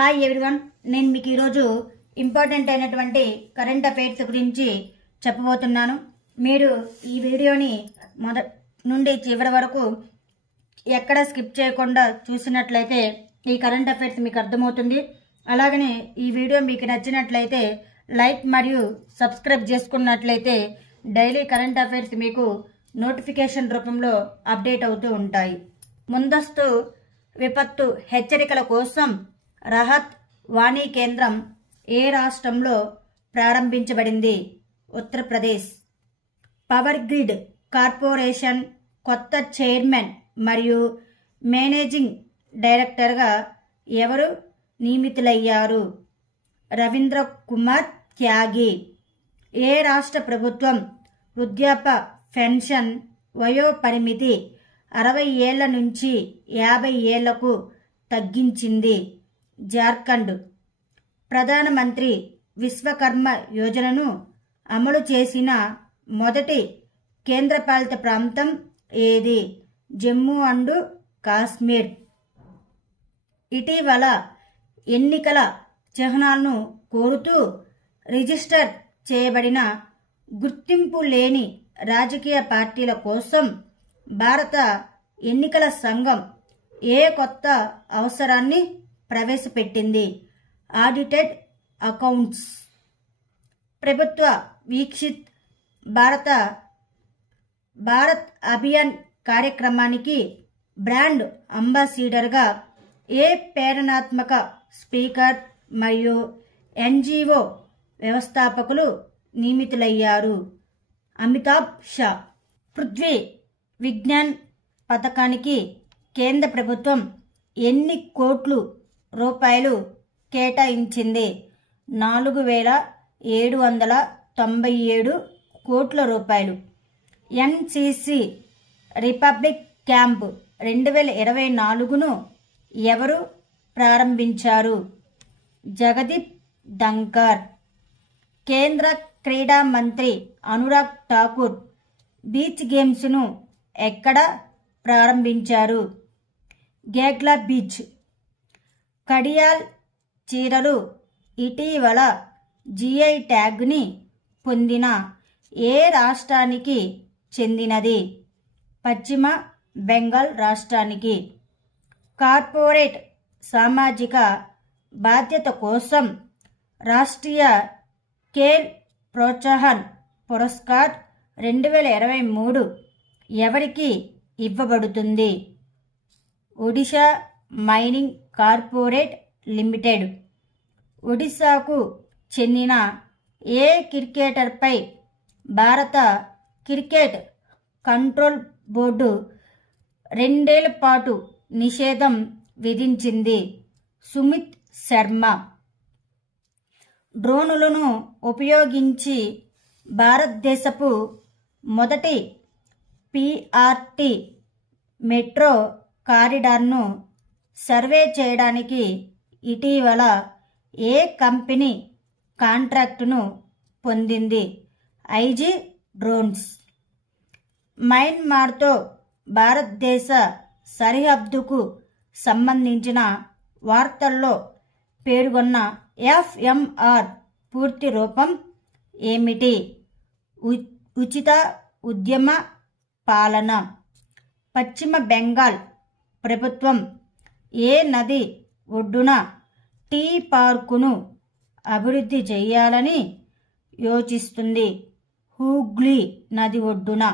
Hi everyone, నేను మీకు ఈరోజు ఇంపార్టెంట్ అయినటువంటి కరెంట్ అఫైర్స్ గురించి చెప్పబోతున్నాను. మీరు ఈ వీడియోని మొదటి నుండి చివరి వరకు ఎక్కడ స్కిప్ చేయకుండా చూసినట్లయితే ఈ కరెంట్ అఫైర్స్ మీకు అర్థమవుతుంది. అలాగనే ఈ వీడియో మీకు నచ్చినట్లయితే లైక్ మరియు సబ్స్క్రైబ్ చేసుకున్నట్లయితే డైలీ కరెంట్ అఫైర్స్ మీకు నోటిఫికేషన్ రూపంలో అప్డేట్ అవుతూ ఉంటాయి. ముందస్తు విపత్తు హెచ్చరికల కోసం రాహత్ వాణి కేంద్రం ఏ రాష్ట్రంలో ప్రారంభించబడింది? ఉత్తరప్రదేశ్. పవర్ గ్రిడ్ కార్పొరేషన్ కొత్త చైర్మన్ మరియు మేనేజింగ్ డైరెక్టర్గా ఎవరు నియమితులయ్యారు? రవీంద్ర కుమార్ త్యాగి. ఏ రాష్ట్ర ప్రభుత్వం వృద్ధాప్య పెన్షన్ వయో పరిమితి 60 ఏళ్ల నుంచి 50 ఏళ్లకు తగ్గించింది? జార్ఖండ్. ప్రధానమంత్రి విశ్వకర్మ యోజనను అమలు చేసిన మొదటి కేంద్రపాలిత ప్రాంతం ఏది? జమ్మూ అండ్ కాశ్మీర్. ఇటీవల ఎన్నికల చిహ్నాలను కోరుతూ రిజిస్టర్ చేయబడిన గుర్తింపు లేని రాజకీయ పార్టీల కోసం భారత ఎన్నికల సంఘం ఏ కొత్త అవసరాన్ని ప్రవేశపెట్టింది? Audited accounts. ప్రభుత్వ వీక్షిత్ భారత్ అభియాన్ కార్యక్రమానికి బ్రాండ్ అంబాసిడర్గా ఏ ప్రేరణాత్మక స్పీకర్ మరియు ఎన్జిఓ వ్యవస్థాపకులు నియమితులయ్యారు? అమితాబ్ షా. పృథ్వీ విజ్ఞాన్ పథకానికి కేంద్ర ప్రభుత్వం ఎన్ని కోట్లు రూపాయలు కేటాయించింది? 4797 కోట్ల రూపాయలు. ఎన్సిసి రిపబ్లిక్ క్యాంప్ 2024ను ఎవరు ప్రారంభించారు? జగదీప్ ధంకర్. కేంద్ర క్రీడా మంత్రి అనురాగ్ ఠాకూర్ బీచ్ గేమ్స్ను ఎక్కడ ప్రారంభించారు? గేగ్లా బీచ్. కడియాల్ చీరలు ఇటీవల జిఐ ట్యాగ్ని పొందిన ఏ రాష్ట్రానికి చెందినది? పశ్చిమ బెంగాల్ రాష్ట్రానికి. కార్పొరేట్ సామాజిక బాధ్యత కోసం రాష్ట్రీయ ఖేల్ ప్రోత్సాహన్ పురస్కార్ 2023 ఎవరికి ఇవ్వబడుతుంది? Odisha mining corporate limited. ఒడిశాకు చెందిన ఏ క్రికెటర్పై భారత క్రికెట్ కంట్రోల్ బోర్డు 2 ఏళ్ల పాటు నిషేధం విధించింది? సుమిత్ శర్మ. డ్రోనులను ఉపయోగించి భారతదేశపు మొదటి పిఆర్టి మెట్రో కారిడార్ను సర్వే చేయడానికి ఇటీవల ఏ కంపెనీ కాంట్రాక్టును పొందింది? IG drones. మయన్మార్తో భారతదేశ సరిహద్దుకు సంబంధించిన వార్తల్లో పేర్కొన్న ఎఫ్ఎంఆర్ పూర్తి రూపం ఏమిటి? ఉచిత ఉద్యమ పాలన. పశ్చిమ బెంగాల్ ప్రభుత్వం ఏ నది ఒడ్డున టీ పార్కును అభివృద్ధి చేయాలని యోచిస్తుంది? హూగ్లీ నది ఒడ్డున.